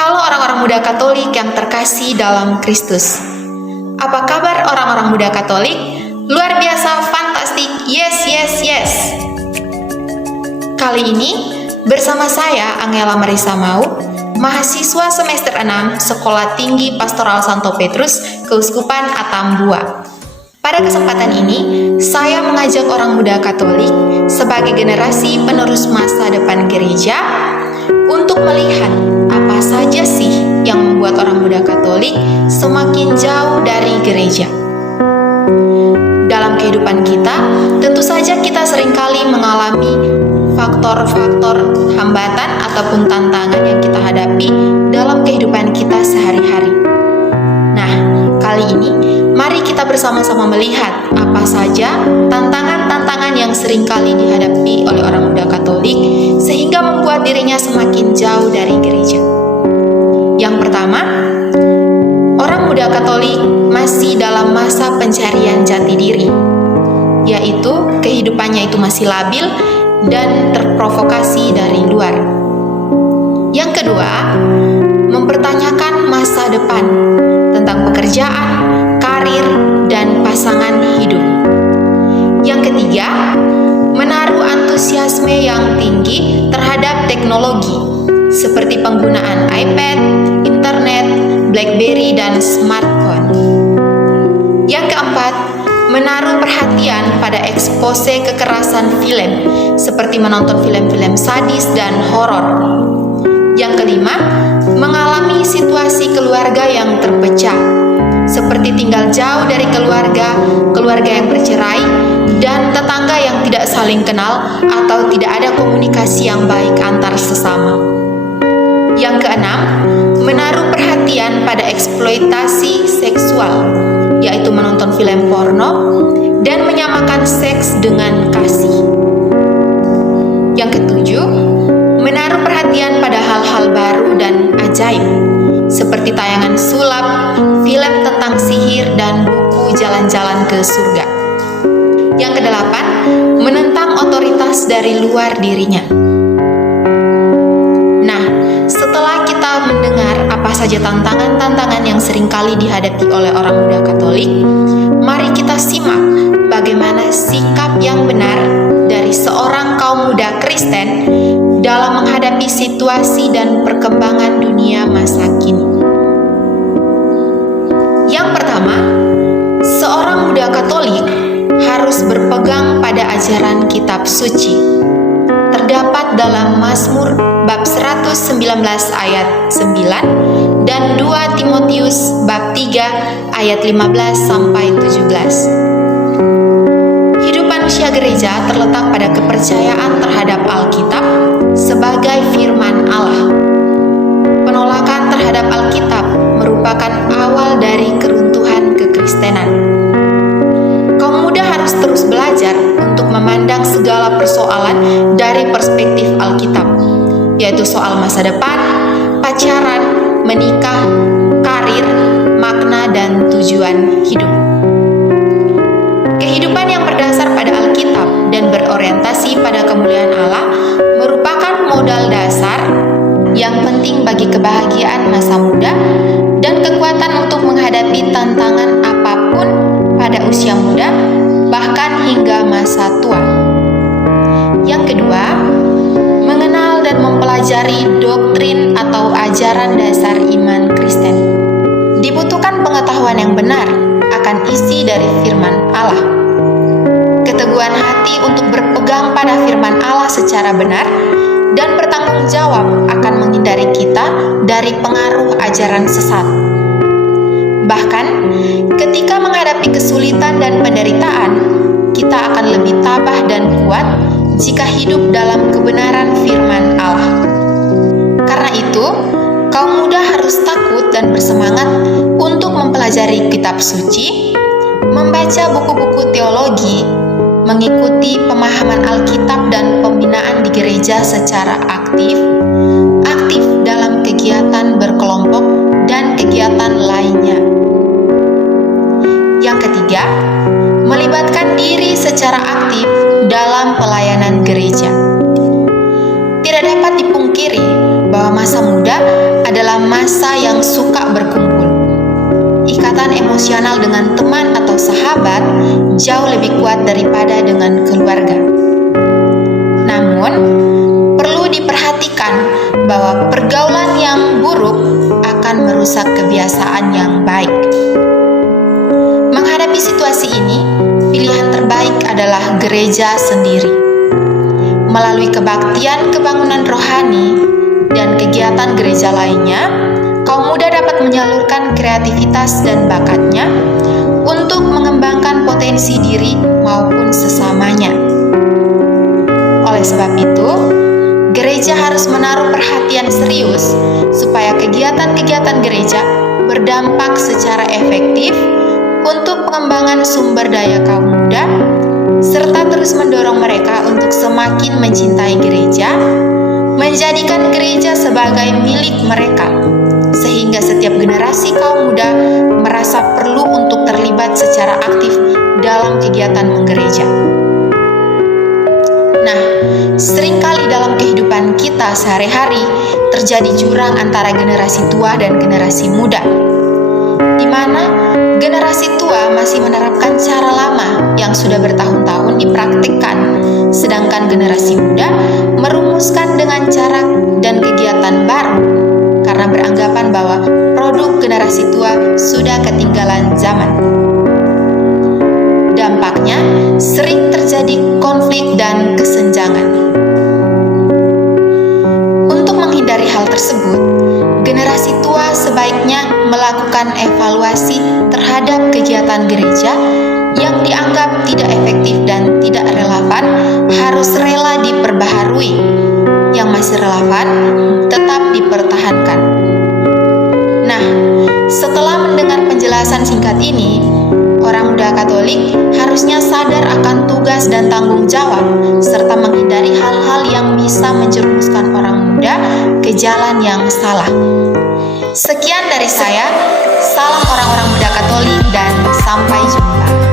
Halo orang-orang muda Katolik yang terkasih dalam Kristus. Apa kabar orang-orang muda Katolik? Luar biasa, fantastik, yes, yes, yes. Kali ini bersama saya Angela Marisa Mau, mahasiswa semester 6 Sekolah Tinggi Pastoral Santo Petrus, Keuskupan Atambua. Pada kesempatan ini, saya mengajak orang muda Katolik sebagai generasi penerus masa depan gereja untuk melihat apa saja sih yang membuat orang muda Katolik semakin jauh dari gereja. Dalam kehidupan kita, tentu saja kita seringkali mengalami faktor-faktor hambatan ataupun tantangan yang kita hadapi dalam kehidupan kita sehari-hari. Nah, kali ini mari kita bersama-sama melihat apa saja tantangan-tantangan yang seringkali dihadapi oleh orang muda Katolik sehingga membuat dirinya semakin jauh dari gereja. Yang pertama, orang muda Katolik masih dalam masa pencarian jati diri, yaitu kehidupannya itu masih labil dan terprovokasi dari luar. Yang kedua, mempertanyakan masa depan tentang pekerjaan, karir, dan pasangan hidup. Yang ketiga, menaruh antusiasme yang tinggi terhadap teknologi seperti penggunaan iPad, internet, BlackBerry, dan smartphone. Yang keempat, menaruh perhatian pada ekspose kekerasan film seperti menonton film-film sadis dan horor. Yang kelima, mengalami situasi keluarga yang terpecah, seperti tinggal jauh dari keluarga, keluarga yang bercerai, dan tetangga yang tidak saling kenal atau tidak ada komunikasi yang baik antar sesama. Yang keenam, menaruh perhatian pada eksploitasi seksual, yaitu menonton film porno dan menyamakan seks dengan kasih. Yang ketujuh, menaruh perhatian pada hal-hal baru dan ajaib, seperti tayangan sulap, film tentang sihir, dan buku jalan-jalan ke surga. Yang kedelapan, menentang otoritas dari luar dirinya. Nah, setelah kita mendengar apa saja tantangan-tantangan yang seringkali dihadapi oleh orang muda Katolik, mari kita simak bagaimana sikap yang benar dari seorang kaum muda Kristen dalam menghadapi situasi dan perkembangan dunia masa kini. Yang pertama, seorang muda Katolik harus berpegang pada ajaran kitab suci. Terdapat dalam Mazmur bab 119 ayat 9 dan 2 Timotius bab 3 ayat 15 sampai 17. Hidup manusia gereja terletak pada kepercayaan terhadap Alkitab sebagai firman Allah. Penolakan terhadap Alkitab merupakan awal dari keruntuhan kekristenan. Kaum muda harus terus belajar untuk memandang segala persoalan dari perspektif Alkitab, yaitu soal masa depan, pacaran, menikah, karir, makna, dan tujuan hidup. Kehidupan yang berdasar pada Alkitab dan berorientasi pada kemuliaan Allah merupakan modal dasar yang penting bagi kebahagiaan masa muda dan kekuatan untuk menghadapi tantangan apapun pada usia muda, bahkan hingga masa tua. Yang kedua, mengenal dan mempelajari doktrin atau ajaran dasar iman Kristen. Dibutuhkan pengetahuan yang benar akan isi dari firman Allah. Keteguhan hati untuk berpegang pada firman Allah secara benar dan bertanggung jawab akan menghindari kita dari pengaruh ajaran sesat. Bahkan, ketika menghadapi kesulitan dan penderitaan, kita akan lebih tabah dan kuat jika hidup dalam kebenaran firman Allah. Karena itu, kaum muda harus takut dan bersemangat untuk mempelajari kitab suci, membaca buku-buku teologi, mengikuti pemahaman Alkitab dan pembinaan di gereja secara aktif dalam kegiatan berkelompok dan kegiatan lainnya. Yang ketiga, melibatkan diri secara aktif dalam pelayanan gereja. Tidak dapat dipungkiri bahwa masa muda adalah adalah masa yang suka berkumpul. Ikatan emosional dengan teman atau sahabat jauh lebih kuat daripada dengan keluarga. Namun, perlu diperhatikan bahwa pergaulan yang buruk akan merusak kebiasaan yang baik. Menghadapi situasi ini, pilihan terbaik adalah gereja sendiri. Melalui kebaktian kebangunan rohani dan kegiatan gereja lainnya, kaum muda dapat menyalurkan kreativitas dan bakatnya untuk mengembangkan potensi diri maupun sesamanya. Oleh sebab itu, gereja harus menaruh perhatian serius supaya kegiatan-kegiatan gereja berdampak secara efektif untuk pengembangan sumber daya kaum muda, serta terus mendorong mereka untuk semakin mencintai gereja, menjadikan gereja sebagai milik mereka, sehingga setiap generasi kaum muda merasa perlu untuk terlibat secara aktif dalam kegiatan menggereja. Nah, seringkali dalam kehidupan kita sehari-hari terjadi jurang antara generasi tua dan generasi muda, di mana generasi tua masih menerapkan cara lama yang sudah bertahun-tahun dipraktikkan, sedangkan generasi muda merumuskan dengan cara dan kegiatan baru karena beranggapan bahwa produk generasi tua sudah ketinggalan zaman. Dampaknya sering terjadi konflik dan kesenjangan. Untuk menghindari hal tersebut, generasi tua sebaiknya melakukan evaluasi terhadap kegiatan gereja yang dianggap tidak efektif dan tidak relevan harus rela diperbaharui. Yang masih relevan tetap dipertahankan. Nah, setelah mendengar penjelasan singkat ini, orang muda Katolik harusnya sadar akan tugas dan tanggung jawab serta menghindari hal-hal yang bisa menjerumuskan orang muda ke jalan yang salah. Sekian dari saya, salam orang-orang muda Katolik dan sampai jumpa.